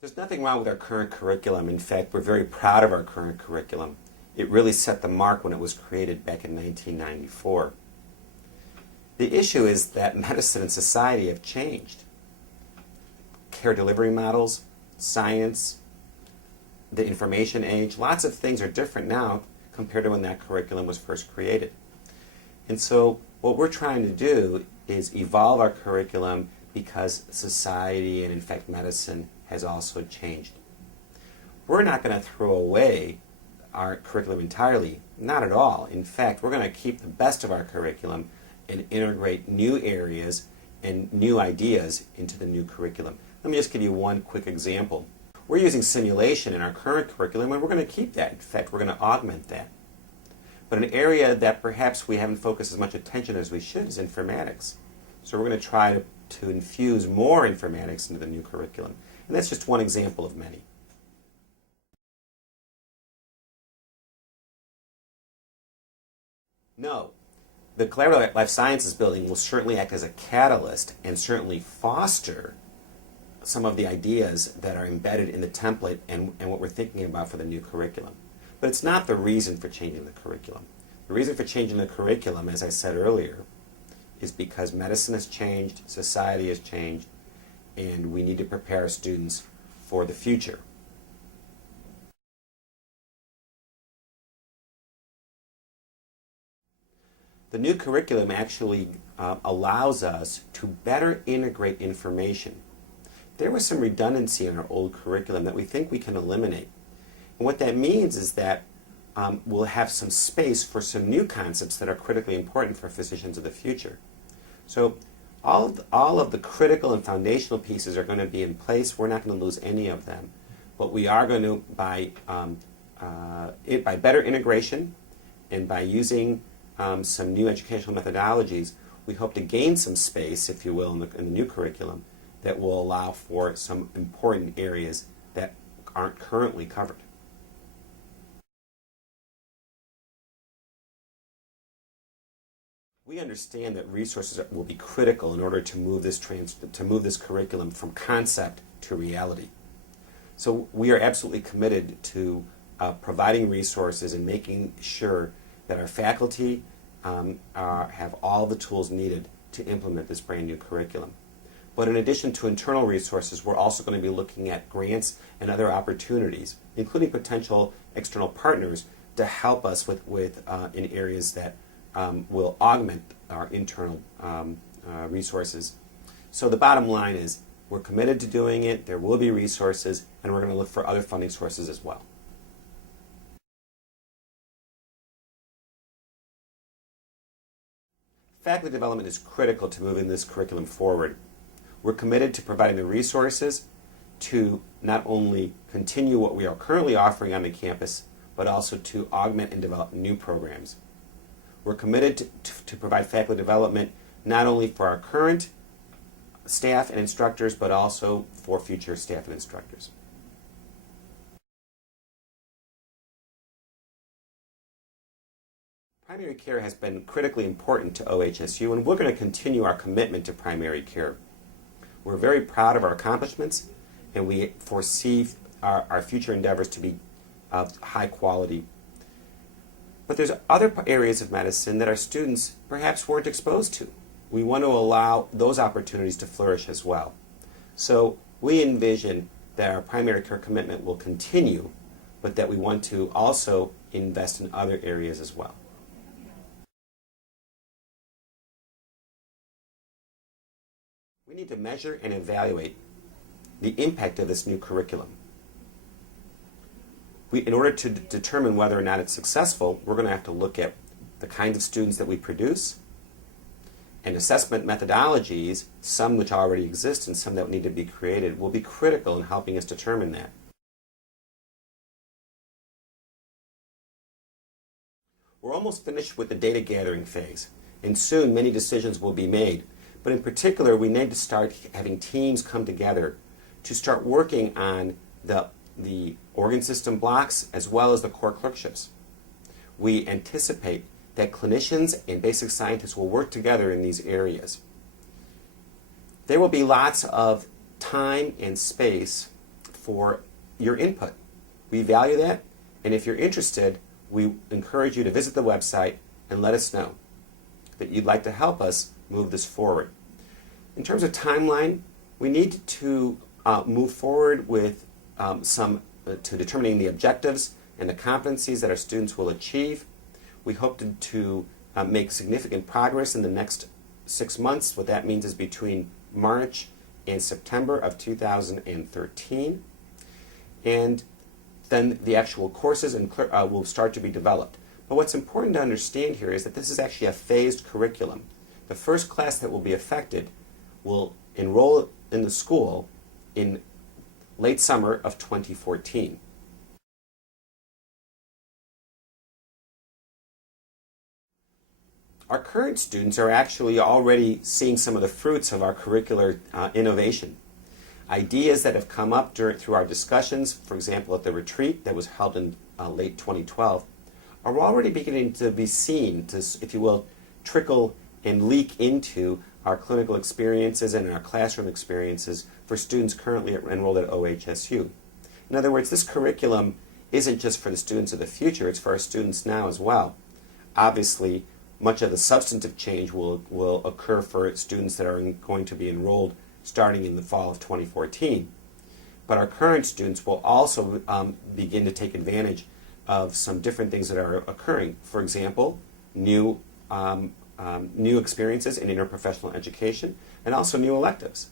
There's nothing wrong with our current curriculum. In fact, we're very proud of our current curriculum. It really set the mark when it was created back in 1994. The issue is that medicine and society have changed. Care delivery models, science, the information age, lots of things are different now compared to when that curriculum was first created. And so what we're trying to do is evolve our curriculum because society and in fact medicine has also changed. We're not going to throw away our curriculum entirely, not at all. In fact, we're going to keep the best of our curriculum and integrate new areas and new ideas into the new curriculum. Let me just give you one quick example. We're using simulation in our current curriculum and we're going to keep that. In fact, we're going to augment that. But an area that perhaps we haven't focused as much attention as we should is informatics. So we're going to try to infuse more informatics into the new curriculum. And that's just one example of many. No, the Collaborative Life Sciences building will certainly act as a catalyst and certainly foster some of the ideas that are embedded in the template and what we're thinking about for the new curriculum. But it's not the reason for changing the curriculum. The reason for changing the curriculum, as I said earlier, is because medicine has changed, society has changed, and we need to prepare our students for the future. The new curriculum actually allows us to better integrate information. There was some redundancy in our old curriculum that we think we can eliminate. And what that means is that we'll have some space for some new concepts that are critically important for physicians of the future. So all of the critical and foundational pieces are going to be in place. We're not going to lose any of them. But we are going to, by better integration and by using some new educational methodologies, we hope to gain some space, if you will, in the new curriculum that will allow for some important areas that aren't currently covered. We understand that resources will be critical in order to move this curriculum from concept to reality. So we are absolutely committed to providing resources and making sure that our faculty have all the tools needed to implement this brand new curriculum. But in addition to internal resources, we're also going to be looking at grants and other opportunities, including potential external partners to help us in areas that will augment our internal resources. So the bottom line is we're committed to doing it, there will be resources, and we're going to look for other funding sources as well. Faculty development is critical to moving this curriculum forward. We're committed to providing the resources to not only continue what we are currently offering on the campus, but also to augment and develop new programs. We're committed to provide faculty development not only for our current staff and instructors, but also for future staff and instructors. Primary care has been critically important to OHSU, and we're going to continue our commitment to primary care. We're very proud of our accomplishments, and we foresee our future endeavors to be of high quality. But there's other areas of medicine that our students perhaps weren't exposed to. We want to allow those opportunities to flourish as well. So we envision that our primary care commitment will continue, but that we want to also invest in other areas as well. We need to measure and evaluate the impact of this new curriculum. In order to determine whether or not it's successful, we're going to have to look at the kinds of students that we produce and assessment methodologies, some which already exist and some that need to be created, will be critical in helping us determine that. We're almost finished with the data gathering phase, and soon many decisions will be made. But in particular, we need to start having teams come together to start working on the organ system blocks as well as the core clerkships. We anticipate that clinicians and basic scientists will work together in these areas. There will be lots of time and space for your input. We value that, and if you're interested, we encourage you to visit the website and let us know that you'd like to help us move this forward. In terms of timeline, we need to move forward with to determining the objectives and the competencies that our students will achieve. We hope to make significant progress in the next 6 months. What that means is between March and September of 2013. And then the actual courses will start to be developed. But what's important to understand here is that this is actually a phased curriculum. The first class that will be affected will enroll in the school in late summer of 2014. Our current students are actually already seeing some of the fruits of our curricular innovation. Ideas that have come up through our discussions, for example, at the retreat that was held in late 2012, are already beginning to be seen to, if you will, trickle and leak into our clinical experiences and our classroom experiences for students currently enrolled at OHSU. In other words, this curriculum isn't just for the students of the future, it's for our students now as well. Obviously, much of the substantive change will occur for students that are going to be enrolled starting in the fall of 2014. But our current students will also begin to take advantage of some different things that are occurring. For example, new experiences in interprofessional education and also new electives.